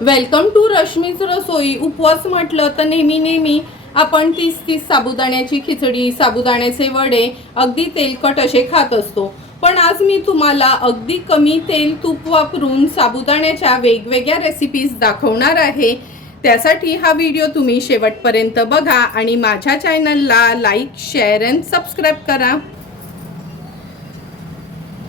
Welcome to रश्मीच रसोई। उपवास म्हटलं तर नेहमी आपण 30-30 साबुदाण्याची खिचडी, साबुदाण्याचे वडे अगदी तेलकट असे खात असतो। पण आज मी तुम्हाला अगदी कमी तेल तूप वापरून साबुदाण्याच्या वेगवेगळ्या रेसिपीज दाखवणार आहे। त्यासाठी हा व्हिडिओ तुम्ही शेवटपर्यंत बघा आणि माझ्या चॅनलला लाईक, शेअर अँड सबस्क्राईब करा।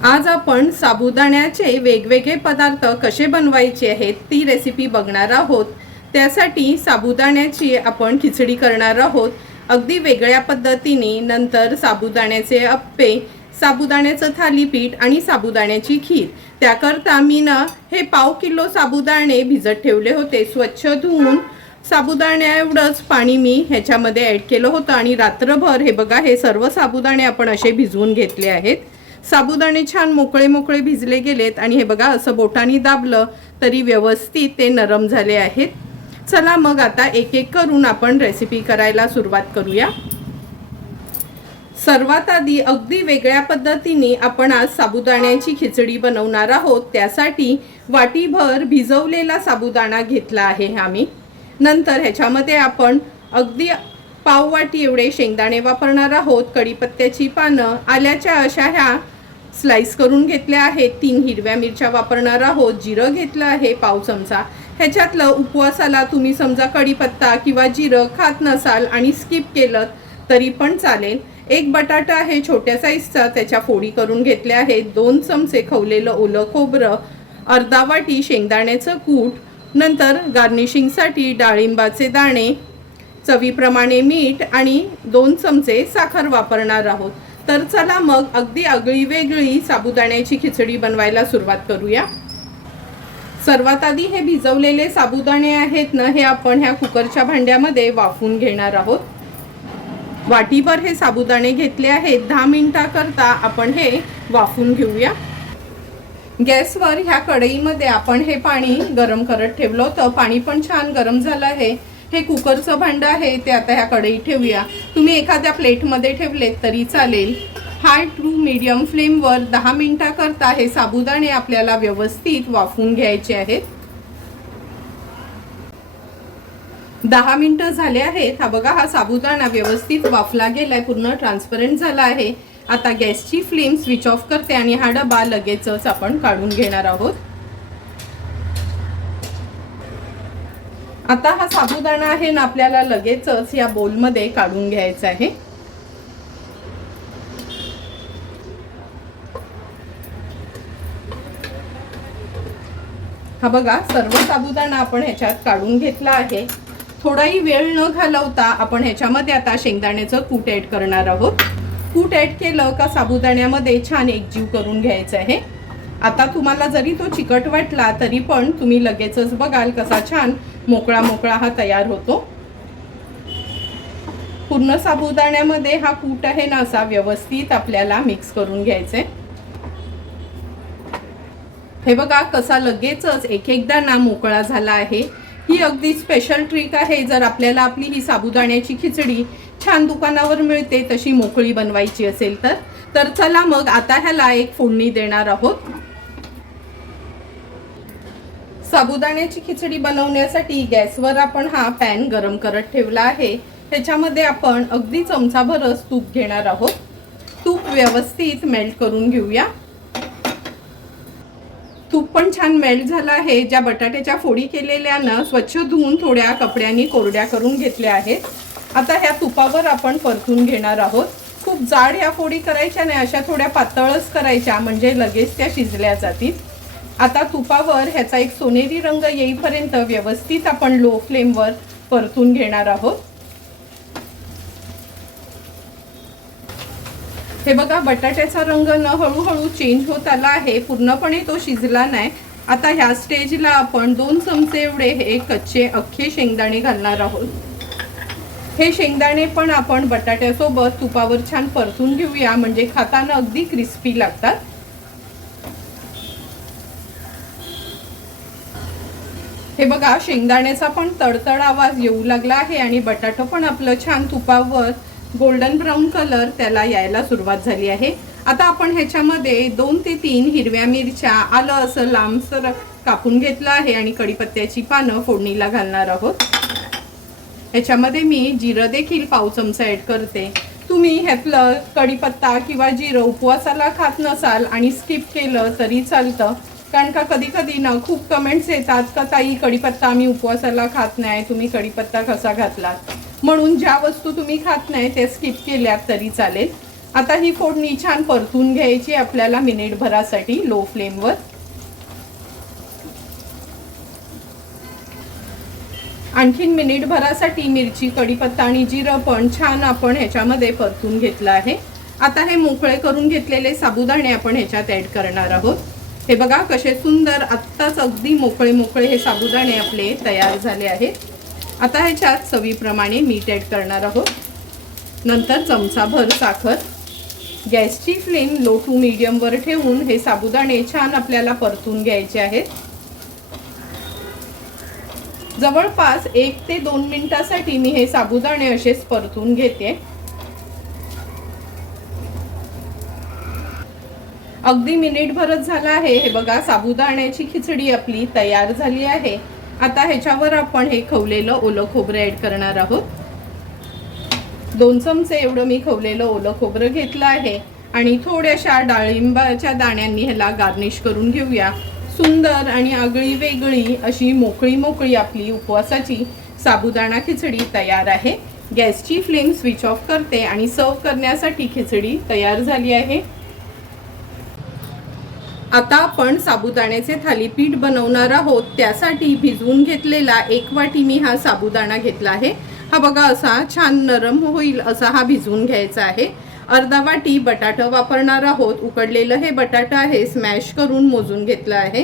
आज आपण साबुदाण्याचे वेगवेगळे पदार्थ कसे बनवायचे आहेत ती रेसिपी बघणार आहोत। त्यासाठी साबुदाण्याची आपण खिचडी करणार आहोत अगदी वेगळ्या पद्धतीने। नंतर साबुदाण्याचे अप्पे, साबुदाण्याचं थालीपीठ आणि साबुदाण्याची खीर। त्याकरता मी हे पाव किलो साबुदाणे भिजत ठेवले होते। स्वच्छ धुवून साबुदाण्या एवढंच पाणी मी ह्याच्यामध्ये ॲड केलं होतं आणि रात्रभर हे बघा हे सर्व साबुदाणे आपण असे भिजवून घेतले आहेत। साबुदाणे छान मोकळे मोकळे भिजले गेलेत आणि हे बघा असं बोटाने दाबलं तरी व्यवस्थित ते नरम झाले आहेत। चला मग आता एक एक करून आपण रेसिपी करायला सुरुवात करूया। सर्वात आधी अगदी वेगळ्या पद्धतीने आपण आज साबुदाण्याची खिचडी बनवणार आहोत। त्यासाठी वाटीभर भिजवलेला साबुदाणा घेतला आहे आम्ही। नंतर ह्याच्यामध्ये आपण अगदी पाव वाटी एवढे शेंगदाणे वापरणार आहोत। कढीपत्त्याची पानं, आल्याच्या अशा ह्या स्लाइस करून घेतल्या आहेत। 3 हिरव्या मिरच्या वापरणार आहोत। जिरं घेतलं आहे पाव चमचा। ह्याच्यातलं उपवासाला तुम्ही समजा कढीपत्ता किंवा जिरं खात नसाल आणि स्किप केलं तरी पण चालेल। एक बटाटा आहे छोट्या साईजचा, त्याच्या फोडी करून घेतल्या आहेत। 2 चमचे खवलेलं ओलं खोबरं, अर्धा वाटी शेंगदाण्याचं कूट, नंतर गार्निशिंगसाठी डाळिंबाचे दाणे, चवीप्रमाणे मीठ आणि 2 चमचे साखर वापरणार आहोत। तर चला मग अगदी आगळी वेगळी साबुदाण्याची खिचडी बनवायला सुरुवात करूया। सर्वात आधी हे भिजवलेले साबुदाणे आहेत ना, हे आपण ह्या कुकरच्या भांड्यामध्ये वाफवून घेणार आहोत। वाटीभर हे साबुदाणे घेतले आहेत। 10 मिनिटाकरता आपण हे वाफवून घेऊया। गॅसवर ह्या कढईमध्ये आपण हे पाणी गरम करत ठेवलं होतं। पाणी पण छान गरम झालं आहे। हे कुकरचं भांडं आहे ते आता ह्या कढईत ठेवूया। तुम्ही एखाद्या प्लेटमध्ये ठेवलेत तरी चालेल। हाय टू मीडियम फ्लेमवर 10 मिनिटाकरता हे साबुदाणे आपल्याला व्यवस्थित वाफवून घ्यायचे आहेत। 10 मिनिटं झाले आहेत। हा बघा हा साबुदाणा व्यवस्थित वाफला गेलाय, पूर्ण ट्रान्सपरंट झाला आहे। आता गॅसची फ्लेम स्विच ऑफ करते आणि हा डबा लगेचच आपण काढून घेणार आहोत। आता हा साबुदाणा आहे ना आपल्याला लगेचच या बोलमध्ये काढून घ्यायचा आहे। हा बघा सर्व साबुदाणा आपण ह्याच्यात काढून घेतला आहे। थोडाही वेळ न घालवता आपण ह्याच्यामध्ये आता शेंगदाण्याचं कूट ॲड करणार आहोत। कूट ॲड केलं का साबुदाण्यामध्ये छान एकजीव करून घ्यायचं आहे। आता तुम्हाला जरी तो चिकट वाटला तरी पण तुम्ही लगेचच बघाल कसा छान मोकळा मोकळा हा तयार होतो। पूर्ण साबुदाण्यामध्ये हा कूट आहे ना असा व्यवस्थित आपल्याला मिक्स करून घ्यायचे। हे बघा कसा लगेचच एकदा ना मोकळा झाला आहे। ही अगदी स्पेशल ट्रिक आहे जर आपल्याला आपली ही साबुदाण्याची खिचडी छान दुकानावर मिळते तशी मोकळी बनवायची असेल तर चला मग आता ह्याला एक फोडणी देणार आहोत। साबुदाण्याची खिचडी बनवण्यासाठी गॅसवर आपण हा पॅन गरम करत ठेवला आहे। त्याच्यामध्ये आपण अगदी चमचाभरच तूप घेणार आहोत। तूप व्यवस्थित मेल्ट करून घेऊया। तूप पण छान मेल्ट झालं आहे। ज्या बटाट्याच्या फोडी केलेल्या ना स्वच्छ धुवून थोड्या कपड्यांनी कोरड्या करून घेतल्या आहेत। आता ह्या तुपावर आपण परतून घेणार आहोत। खूप जाड ह्या फोडी करायच्या नाही, अशा थोड्या पातळच करायच्या म्हणजे लगेच त्या शिजल्या जातील। आता तुपावर ह्याचा एक सोनेरी रंग येईपर्यंत व्यवस्थित आपण लो फ्लेमवर परतून घेणार आहोत। हे बघा बटाट्याचा रंग न हळूहळू चेंज होत आला आहे, पूर्णपणे तो शिजला नाही। आता ह्या स्टेजला आपण 2 चमचे एवढे हे कच्चे अख्खे शेंगदाणे घालणार आहोत। हे शेंगदाणे पण आपण बटाट्यासोबत तुपावर छान परतून घेऊया म्हणजे खाताना अगदी क्रिस्पी लागतात। हे बघा शेंगदाण्याचा पण तडतड आवाज येऊ लागला आहे आणि बटाटा पण आपलं छान तुपावर गोल्डन ब्राउन कलर त्याला यायला सुरुवात झाली आहे। आता आपण ह्याच्यामध्ये 2 ते 3 हिरव्या मिरच्या, आलं असं लांबसर कापून घेतलं आहे आणि कढीपत्त्याची पानं फोडणीला घालणार आहोत। याच्यामध्ये मी जिरं देखील पाव चमचा ॲड करते। तुम्ही ह्यातलं कढीपत्ता किंवा जिरं उपवासाला खात नसाल आणि स्किप केलं तरी चालतं, कारण का कधी कधी ना खूप कमेंट्स येतात का ताई कढीपत्ता आम्ही उपवासाला खात नाही, तुम्ही कढीपत्ता कसा घातलात। म्हणून ज्या वस्तू तुम्ही खात नाही त्या स्किप केल्यात तरी चालेल। आता ही फोडणी छान परतून घ्यायची आपल्याला मिनिटभरासाठी लो फ्लेमवर। आणखीन मिनिटभरासाठी मिरची, कढीपत्ता आणि जिरं पण छान आपण ह्याच्यामध्ये परतून घेतलं आहे। आता हे मोकळे करून घेतलेले साबुदाणे आपण ह्याच्यात ॲड करणार आहोत। हे बघा कसे सुंदर आत्ताच अगदी मोकळे मोकळे हे साबुदाणे आपले तयार झाले आहेत। आता ह्याच्यात चवीप्रमाणे मीठ ॲड करणार आहोत। नंतर चमचाभर साखर। गॅसची फ्लेम लो टू मीडियमवर ठेवून हे साबुदाणे छान आपल्याला परतून घ्यायचे आहेत। जवळपास 1 ते 2 मिनिटांसाठी मी हे साबुदाणे असेच परतून घेते। अगदी मिनिटभरच झाला आहे। हे बघा साबुदाण्याची खिचडी आपली तयार झाली आहे। आता ह्याच्यावर आपण हे खवलेलं ओलं खोबरं ॲड करणार आहोत। 2 चमचे एवढं मी खवलेलं ओलं खोबरं घेतलं आहे आणि थोड्याशा डाळिंबाच्या दाण्यांनी ह्याला गार्निश करून घेऊया। सुंदर आणि आगळी वेगळी अशी मोकळी मोकळी आपली उपवासाची साबुदाणा खिचडी तयार आहे। गॅसची फ्लेम स्विच ऑफ करते आणि सर्व करण्यासाठी खिचडी तयार झाली आहे। आता आपण साबुदाण्याचे थालीपीठ बनवणार आहोत। त्यासाठी भिजवून घेतलेला 1 वाटी मी हा साबुदाणा घेतला आहे। हा बघा असा छान नरम होईल असा हा भिजवून घ्यायचा आहे। अर्धा वाटी बटाटा वापरणार आहोत। उकडलेलं हे बटाटा आहे, स्मॅश करून मोजून घेतलं आहे।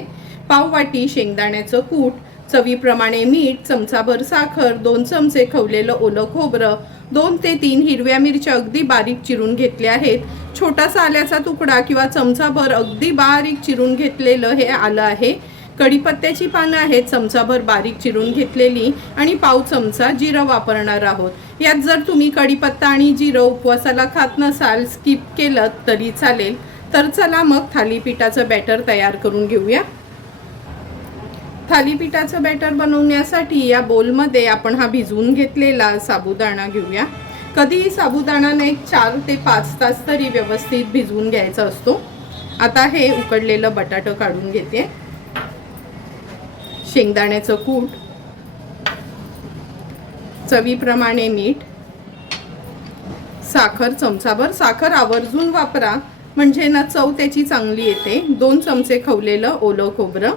पाव वाटी शेंगदाण्याचं कूट, चवीप्रमाणे मीठ, चमचाभर साखर, 2 चमचे खवलेलं ओलं खोबरं, 2 ते 3 हिरव्या मिरच्या अगदी बारीक चिरून घेतल्या आहेत। छोटासा आल्याचा तुकडा किंवा चमचाभर अगदी बारीक चिरून घेतलेलं हे आलं आहे। कढीपत्त्याची पानं आहेत चमचाभर बारीक चिरून घेतलेली आणि पाव चमचा जिरं वापरणार आहोत। यात जर तुम्ही कढीपत्ता आणि जिरं उपवासाला खात नसाल, स्किप केलं तरी चालेल। तर चला मग थालीपीठाचं बॅटर तयार करून घेऊया। थालीपीठाचं बॅटर बनवण्यासाठी या बोलमध्ये आपण हा भिजवून घेतलेला साबुदाणा घेऊया। कधीही साबुदाणाने 4 ते 5 तास तरी व्यवस्थित भिजवून घ्यायचा असतो। आता हे उकडलेलं बटाटा काढून घेते। शेंगदाण्याचं कूट, चवीप्रमाणे मीठ, साखर चमचाभर, साखर आवर्जून वापरा म्हणजे ना चव त्याची चांगली येते। 2 चमचे खवलेलं ओलं खोबरं,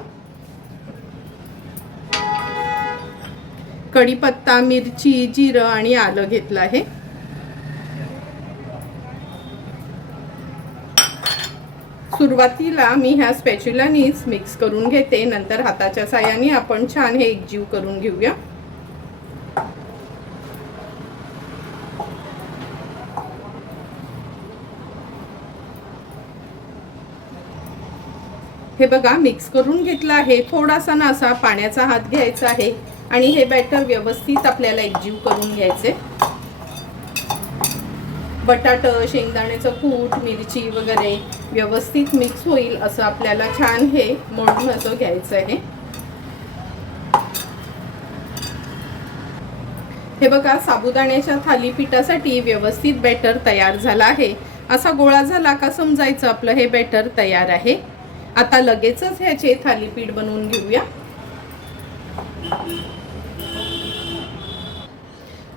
कढीपत्ता, मिरची, जिरं आणि आलं घेतलं आहे। सुरुवातीला मी ह्या स्पॅच्युलानीच मिक्स करून घेते, नंतर हाताच्या साहाय्याने आपण छान हे एकजीव करून घेऊया। हे बघा मिक्स करून घेतलं आहे। थोडासा ना असा पाण्याचा हात घ्यायचा आहे आणि हे बॅटर व्यवस्थित आपल्याला एकजीव करून घ्यायचे। बटाटा, शेंगदाण्याचं कूट, मिरची वगैरे व्यवस्थित मिक्स होईल असं आपल्याला छान हे मळून असं घ्यायचं आहे। हे बघा साबुदाण्याच्या थालीपीठासाठी व्यवस्थित बॅटर तयार झाला आहे। असा गोळा झाला का समजायचं आपलं हे बॅटर तयार आहे। आता लगेचच ह्याचे थालीपीठ बनवून घेऊया।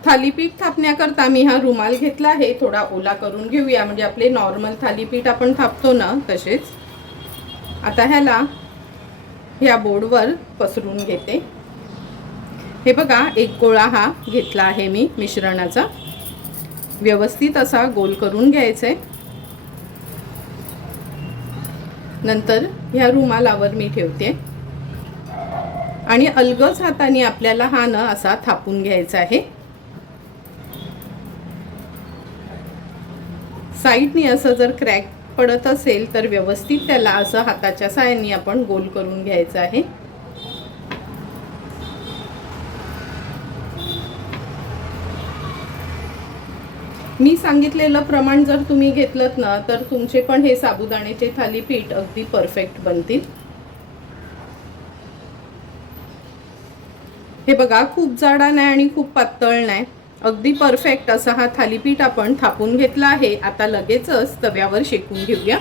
थालीपीठ थापण्याकरता मी हा रुमाल घेतला आहे, थोडा ओला करून घेऊया म्हणजे आपले नॉर्मल थालीपीठ आपण थापतो ना तसेच। आता ह्याला ह्या बोर्डवर पसरून घेते। हे बघा एक गोळा हा घेतला आहे मी मिश्रणाचा, व्यवस्थित असा गोल करून घ्यायचा आहे। नंतर ह्या रुमालावर मी ठेवते आणि अलगद हाताने आपल्याला हा न असा थापून घ्यायचा आहे। साईडनी असं जर क्रॅक पडत असेल तर व्यवस्थित त्याला असं हाताच्या साहाय्याने आपण गोल करून घ्यायचं आहे। मी सांगितलेलं प्रमाण जर तुम्ही घेतलत ना तर तुमचे पण हे साबुदाण्याचे थालीपीठ अगदी परफेक्ट बनतील। हे बघा, खूप जाडा नाही आणि खूप पातळ नाही, अगदी परफेक्ट असा हा थालीपीठ आपण थापून घेतला आहे. आता लगेचच तव्यावर शेकून घेऊया.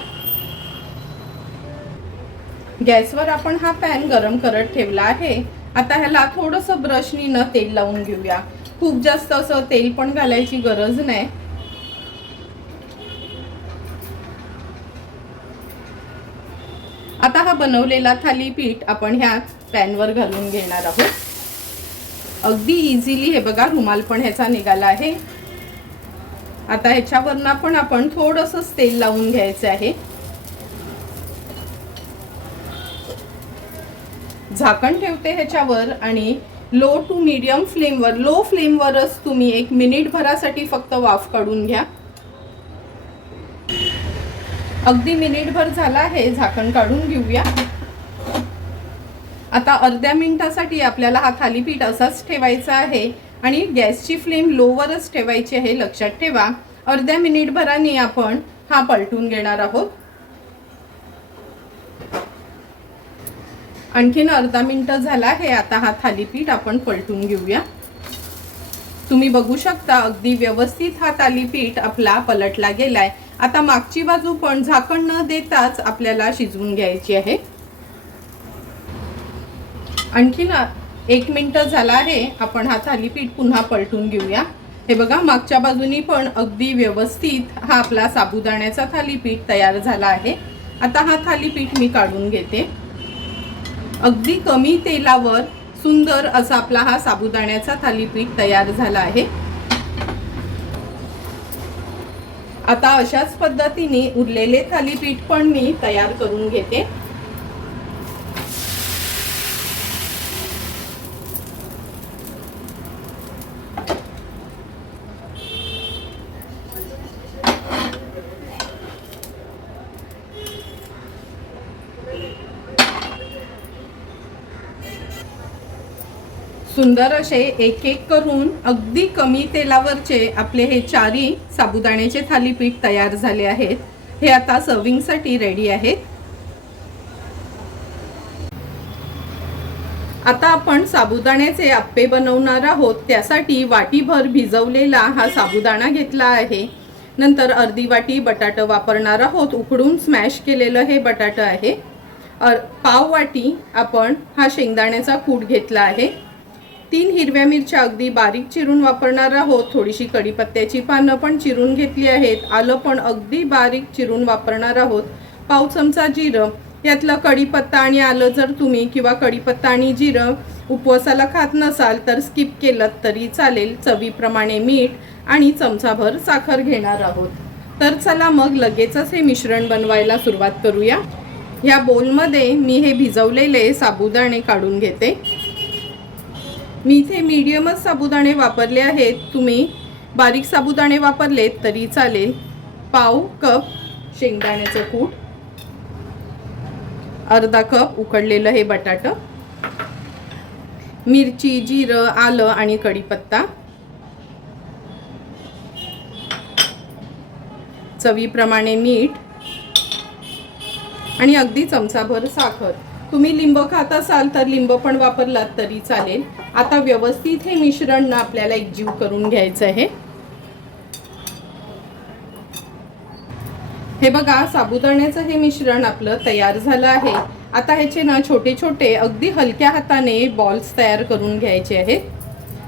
गॅसवर आपण हा पॅन गरम करत ठेवला आहे. आता ह्याला थोडंसं ब्रशनी न तेल लावून घेऊया. खूप जास्त असं तेल पण घालायची गरज नाही. आता हा बनवलेला थालीपीठ आपण ह्या पॅनवर घालून घेणार आहोत. अगदी इझिली. हे बघा, रुमाल पण ह्याचा निघाला आहे. आता ह्याच्यावरनं पण आपण थोडंसं तेल लावून घ्यायचं आहे. झाकण ठेवते ह्याच्यावर आणि लो टू मीडियम फ्लेमवर, लो फ्लेमवरच तुम्ही 1 मिनिट भरासाठी फक्त वाफ काढून घ्या. अगदी मिनिटभर झाला आहे, झाकण काढून घेऊया. आता अर्ध्या मिनिटासाठी आपल्याला हा थालीपीठ असाच ठेवायचा आहे आणि गॅसची फ्लेम लोवरच ठेवायची आहे, लक्षात ठेवा. अर्ध्या मिनिटभराने आपण हा पलटून घेणार आहोत. आणखीन अर्धा मिनिट झाला आहे. आता हा थालीपीठ आपण पलटून घेऊया. तुम्ही बघू शकता अगदी व्यवस्थित हा थालीपीठ आपला पलटला गेलाय. आता मागची बाजू पण झाकण न देताच आपल्याला शिजवून घ्यायची आहे. आणखीन 1 मिनिट झाला आहे. आपण हा थालीपीठ पुन्हा पलटून घेऊया. हे बघा, मागच्या बाजूनी पण अगदी व्यवस्थित हा आपला साबुदाण्याचा थालीपीठ तयार झाला आहे. आता हा थालीपीठ मी काढून घेते. अगदी कमी तेलावर सुंदर असा आपला हा साबुदाण्याचा थालीपीठ तयार झाला आहे. आता अशाच पद्धतीने उरलेले थालीपीठ पण मी तयार करून घेते. सुंदर असे एक एक करून अगदी कमी तेलावरचे आपले हे 4ही साबुदाण्याचे थालीपीठ तयार झाले आहेत. हे आता सर्विंगसाठी रेडी आहेत. आता आपण साबुदाण्याचे आप्पे बनवणार आहोत. त्यासाठी वाटीभर भिजवलेला हा साबुदाणा घेतला आहे. नंतर अर्धी वाटी बटाटा वापरणार आहोत. उकडून स्मॅश केलेलं हे बटाटा आहे. पाव वाटी आपण हा शेंगदाण्याचा कूट घेतला आहे. 3 हिरव्या मिरच्या अगदी बारीक चिरून वापरणार आहोत. थोडीशी कढीपत्त्याची पानं पण चिरून घेतली आहेत. आलं पण अगदी बारीक चिरून वापरणार आहोत. पाव चमचा जिरं. यातलं कढीपत्ता आणि आलं जर तुम्ही किंवा कढीपत्ता आणि जिरं उपवासाला खात नसाल तर स्किप केलं तरी चालेल. चवीप्रमाणे मीठ आणि चमचाभर साखर घेणार आहोत. तर चला मग लगेचच हे मिश्रण बनवायला सुरुवात करूया. ह्या बोलमध्ये मी हे भिजवलेले साबुदाणे काढून घेते. मी इथे मीडियमच साबुदाणे वापरले आहेत. तुम्ही बारीक साबुदाणे वापरलेत तरी चालेल. पाव कप शेंगदाण्याचं कूट, अर्धा कप उकडलेलं हे बटाटा, मिरची, जिरं, आलं आणि कढीपत्ता, चवीप्रमाणे मीठ आणि अगदी चमचाभर साखर. तुम्ही लिंब खात असाल तर लिंब पण वापरलात तरी चालेल. आता व्यवस्थित हे मिश्रण आपल्याला एकजीव करून घ्यायचं आहे. हे बघा, साबुदाण्याचं हे मिश्रण आपलं तयार झालं आहे. आता ह्याचे ना छोटे छोटे अगदी हलक्या हाताने बॉल्स तयार करून घ्यायचे आहेत.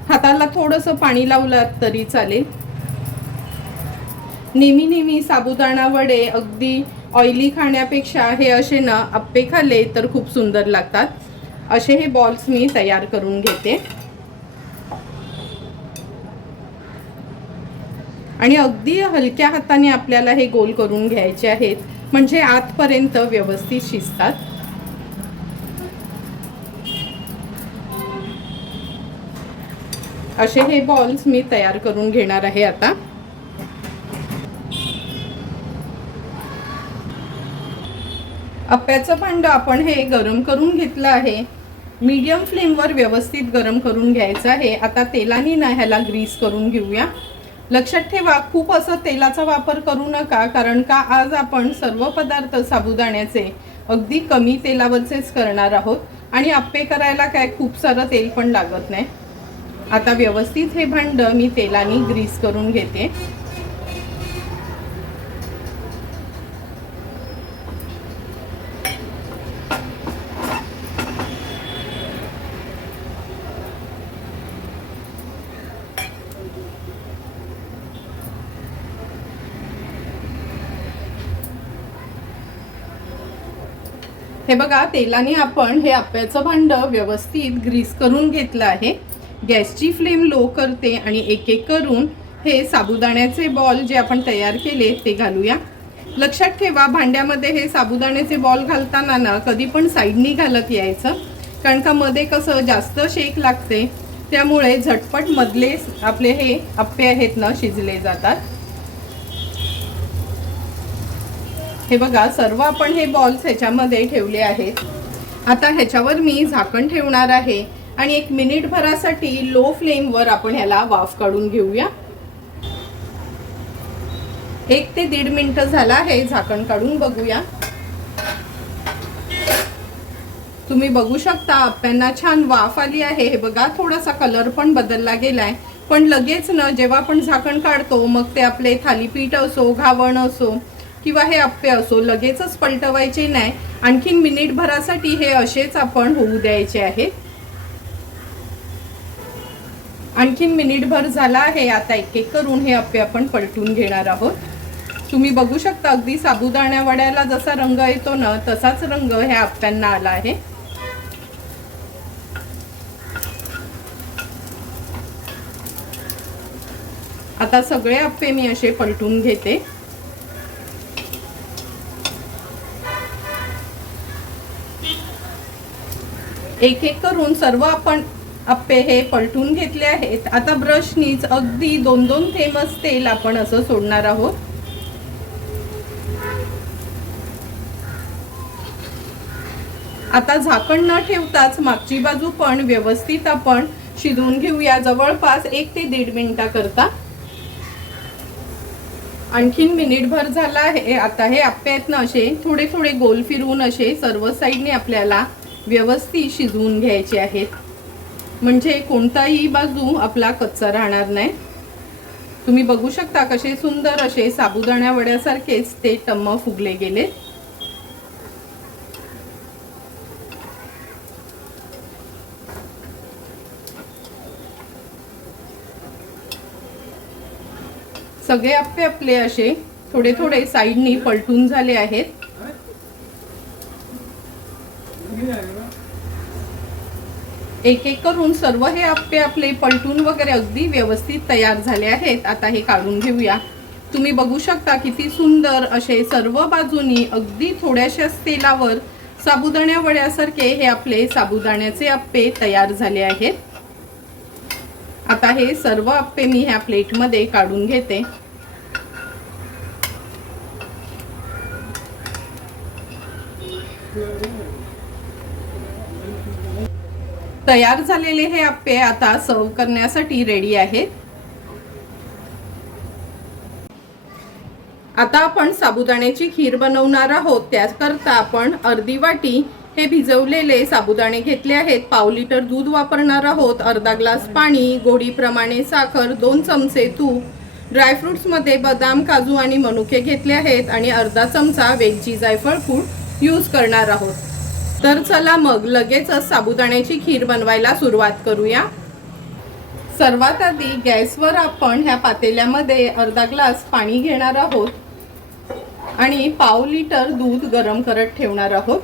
हाताला थोडंसं पाणी लावलात तरी चालेल. नेहमी साबुदाणा वडे अगदी ऑइली खाण्यापेक्षा हे असे ना आप्पे खाल्ले तर खूप सुंदर लागतात. असे हे बॉल्स मी तयार करून घेते आणि अगदी हलक्या हाताने आपल्याला हे गोल करून घ्यायचे आहेत, म्हणजे आतपर्यंत व्यवस्थित शिजतात. असे हे बॉल्स मी तयार करून घेणार आहे. आता आप्याचं भांडं आपण हे गरम करून घेतलं आहे. मीडियम फ्लेमवर व्यवस्थित गरम करून घ्यायचं आहे. आता तेलाने ना ह्याला ग्रीस करून घेऊया. लक्षात ठेवा, खूप असं तेलाचा वापर करू नका, कारण का आज आपण सर्व पदार्थ साबुदाण्याचे अगदी कमी तेलावरचेच करणार आहोत. आणि आप्पे करायला काय खूप सारं तेल पण लागत नाही। आता व्यवस्थित हे भांडं मी तेलाने ग्रीस करून घेते। हे बघा, तेलाने आपण हे आप्याचं भांडं व्यवस्थित ग्रीस करून घेतलं आहे। गॅसची फ्लेम लो करते आणि एक एक करून हे साबुदाण्याचे बॉल जे आपण तयार केले ते घालूया। लक्षात ठेवा, भांड्यामध्ये हे साबुदाण्याचे बॉल घालताना ना कधी पण साईडनी घालत यायचं, कारण का मध्ये कसं जास्त शेक लागते, त्यामुळे झटपट मधले आपले हे आप्पे आहेत ना शिजले जातात। हे बघा, सर्व आपण हे बॉल्स ह्याच्यामध्ये ठेवले आहेत। आता ह्याच्यावर मी झाकण ठेवणार आहे आणि 1 मिनिट भरासाठी लो फ्लेमवर आपण ह्याला वाफ काढून घेऊया। 1 ते 1.5 मिनिट झाला आहे, झाकण काढून बघूया। तुम्ही बघू शकता आप्यांना छान वाफ आली आहे। हे बघा, थोडासा कलर पण बदलला गेलाय, पण लगेच ना जेव्हा आपण झाकण काढतो मग ते आपले थालीपीठ असो, घावण असो किंवा हे आप्पे असो, लगेचच पलटवायचे नाही। आणखीन मिनिट भरासाठी हे असेच आपण होऊ द्यायचे आहे। आणखीन मिनिटभर झाला आहे। आता एक एक करून हे आप्पे आपण पलटून घेणार आहोत। तुम्ही बघू शकता अगदी साबुदाणा वड्याला जसा रंग येतो ना तसाच रंग ह्या आप्यांना आला आहे। आता सगळे आप्पे मी असे पलटून घेते। एक एक करून सर्व आपण आप्पे हे पलटून घेतले आहेत। आता ब्रशनीच अगदी 2-2 थेंबच तेल आपण असं सोडणार आहोत। आता झाकण न ठेवताच मागची बाजू पण व्यवस्थित आपण शिजवून घेऊया, जवळपास 1 ते 1.5 मिनिटाकरता। आणखीन मिनिटभर झाला आहे। आता हे आप्पे आहेत ना असे थोडे थोडे गोल फिरवून असे सर्व साईडने आपल्याला व्यवस्थित शिजवून घ्यायचे आहेत, म्हणजे कोणताही बाजू आपला कच्चा राहणार नाही। तुम्ही बघू शकता कसे सुंदर असे साबुदाणा वड्यासारखेच ते टम्म फुगले गेले। सगळे आप्पे आपले असे थोडे थोडे साईडनी पलटून झाले आहेत। एक एक करून सर्व हे आप्पे आपले पलटून वगैरे अगदी व्यवस्थित तयार झाले आहेत। आता हे काढून घेऊया। तुम्ही बघू शकता किती सुंदर असे सर्व बाजूनी अगदी थोड्याशाच तेलावर साबुदाणा वड्यासारखे हे आपले साबुदाण्याचे आप्पे तयार झाले आहेत। आता हे सर्व आप्पे मी ह्या प्लेटमध्ये काढून घेते। तयार झालेले हे आप्पे आता सर्व करण्यासाठी रेडी आहेत। आता आपण साबुदाण्याची खीर बनवणार आहोत। त्याकरता आपण अर्धी वाटी हे भिजवलेले साबुदाणे घेतले आहेत, पाव लिटर दूध वापरणार आहोत, अर्धा ग्लास पाणी, गोडीप्रमाणे साखर, 2 चमचे तूप, ड्रायफ्रुट्स मध्ये बदाम, काजू आणि मनुके घेतले आहेत आणि अर्धा चमचा वेलची जायफळ पूड यूज करणार आहोत। तर चला मग लगेचच साबुदाण्याची खीर बनवायला सुरुवात करूया। सर्वात आधी गॅसवर आपण ह्या पातेल्यामध्ये अर्धा ग्लास पाणी घेणार आहोत आणि पाव लिटर दूध गरम करत ठेवणार आहोत।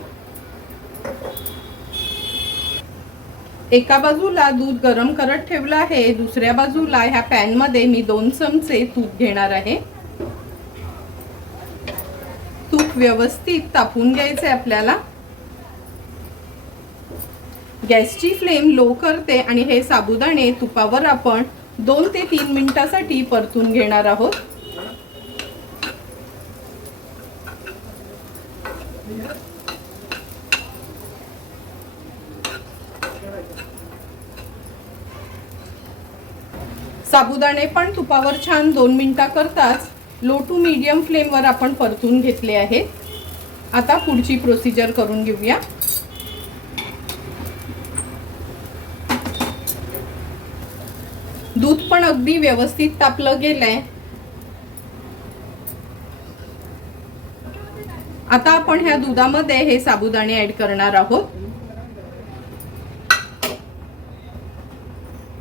एका बाजूला दूध गरम करत ठेवलं आहे, दुसऱ्या बाजूला ह्या पॅन मध्ये मी 2 चमचे तूप घेणार आहे। तूप व्यवस्थित तापून घ्यायचे आपल्याला। गॅसची फ्लेम लो करते आणि हे साबुदाणे तुपावर आपण 2 ते 3 मिनिटांसाठी परतून घेणार आहोत। साबुदाणे पण तुपावर छान 2 मिनिटांकरताच लो टू मीडियम फ्लेमवर आपण परतून घेतले आहेत। आता पुढची प्रोसिजर करून घेऊया। दूध पण अगदी व्यवस्थित तापलं गेलंय। आता आपण ह्या दुधामध्ये हे साबुदाणे ऍड करणार आहोत।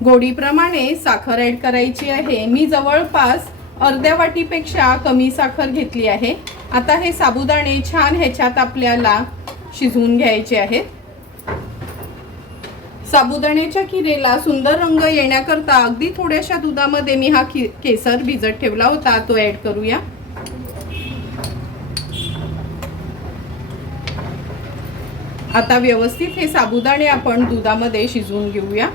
गोडीप्रमाणे साखर ऍड करायची आहे। मी जवळपास अर्ध्या वाटीपेक्षा कमी साखर घेतली आहे। आता हे साबुदाणे छान ह्याच्यात आपल्याला शिजवून घ्यायचे आहेत। साबुदाण्याच्या खिरेला सुंदर रंग येण्याकरता अगदी थोड्याशा दुधामध्ये मी हा केसर भिजत ठेवला होता तो ऍड करूया। आता व्यवस्थित हे साबुदाणे आपण दुधामध्ये शिजवून घेऊया।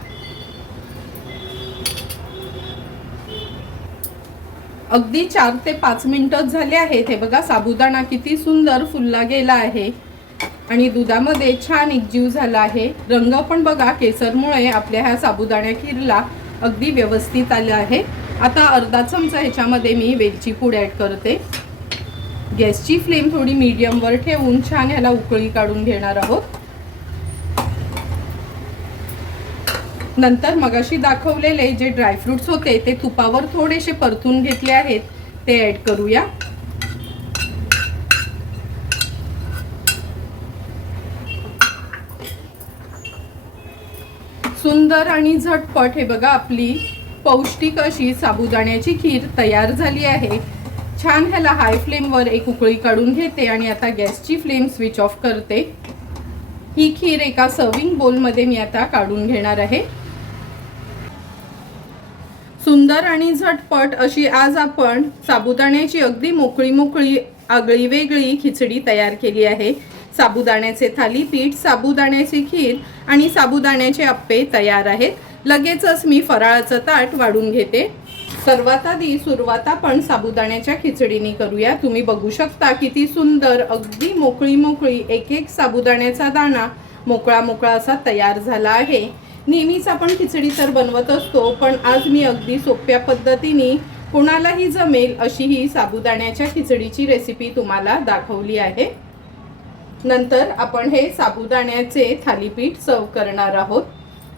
अगदी 4 ते 5 मिनिटं झाले आहेत। हे बघा साबुदाणा किती सुंदर फुलला गेला आहे आणि दुधामध्ये छान एकजीव झाला आहे। रंग पण बघा केसरमुळे आपल्या ह्या साबुदाण्या खीरला अगदी व्यवस्थित आलं आहे। आता अर्धा चमचा ह्याच्यामध्ये मी वेलची पूड ऍड करते। गॅसची फ्लेम थोडी मीडियमवर ठेवून छान ह्याला उकळी काढून घेणार आहोत। नंतर मगाशी दाखवलेले जे ड्रायफ्रुट्स होते ते तुपावर थोडेसे परतून घेतले आहेत ते ऍड करूया। सुंदर आणि झटपट हे बघा आपली पौष्टिक अशी साबुदाण्याची खीर तयार झाली आहे। छान ह्याला हाय फ्लेमवर एक उकळी काढून घेते आणि आता गॅसची फ्लेम स्विच ऑफ करते। ही खीर एका सर्विंग बोलमध्ये मी आता काढून घेणार आहे। सुंदर आणि झटपट अशी आज आपण साबुदाण्याची अगदी मोकळी मोकळी आगळी वेगळी खिचडी तयार केली आहे। साबुदाण्याचे थालीपीठ, साबुदाण्याची खीर आणि साबुदाण्याचे अप्पे तयार आहेत। लगेचच मी फराळाचं ताट वाढून घेते। सर्वात आधी सुरुवात आपण साबुदाण्याच्या खिचडीने करूया। तुम्ही बघू शकता किती सुंदर अगदी मोकळी मोकळी एक एक साबुदाण्याचा दाणा मोकळा मोकळा असा तयार झाला आहे। नेहमीच आपण खिचडी तर बनवत असतो, पण आज मी अगदी सोप्या पद्धतीने कोणालाही जमेल अशी ही साबुदाण्याच्या खिचडीची रेसिपी तुम्हाला दाखवली आहे। नंतर आपण हे साबुदाण्याचे थालीपीठ सर्व करणार आहोत।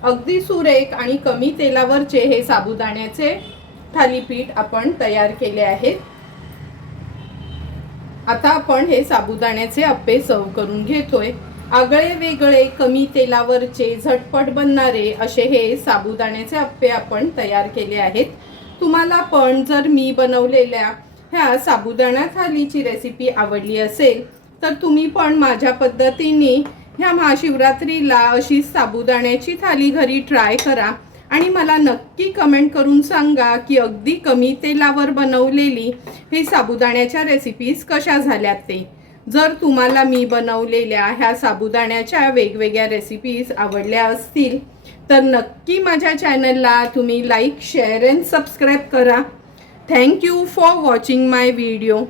अगदी सुरेख आणि कमी तेलावरचे हे साबुदाण्याचे थालीपीठ आपण तयार केले आहेत। आता आपण हे साबुदाण्याचे अप्पे सर्व करून घेतोय। आगळे वेगळे कमी तेलावरचे झटपट बनणारे असे हे साबुदाण्याचे अप्पे आपण तयार केले आहेत। तुम्हाला पण जर मी बनवलेल्या ह्या साबुदाणा थालीची रेसिपी आवडली असेल तर तुम्ही पण माझ्या पद्धतीने ह्या महाशिवरात्रीला अशी साबुदाण्याची थाली घरी ट्राय करा आणि मला नक्की कमेंट करून सांगा की अगदी कमी तेलावर बनवलेली ही साबुदाण्याच्या रेसिपीज कशा झाल्यात ते। जर तुम्हाला मी बनवलेल्या ह्या साबुदाण्याच्या वेगवेगळ्या रेसिपीज आवडल्या असतील तर नक्की माझ्या चॅनलला तुम्ही लाईक, शेअर अँड सबस्क्राईब करा। Thank you for watching my video.